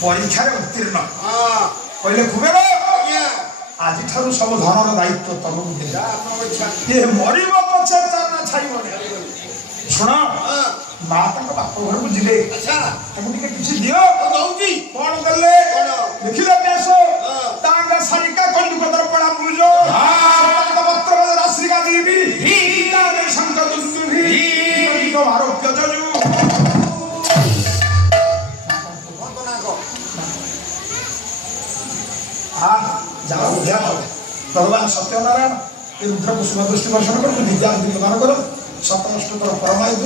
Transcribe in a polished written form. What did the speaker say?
परीक्षा उत्तीर्ण कहले कुबेर आज सब धनर दायित्व तुमको ये मर पचे छाई शुण माता बाप घर को जी किसी दियो कौन कले लिखिले सारिका कंदुक दर्पणा बुझ पत्र राशिका देवी शंकर आरोग्य जजु जाओ भगवान सत्यनारायण रुद्र को शुभ दृष्टि वर्षण कर विद्या प्रदान करो सतष्ट परमायु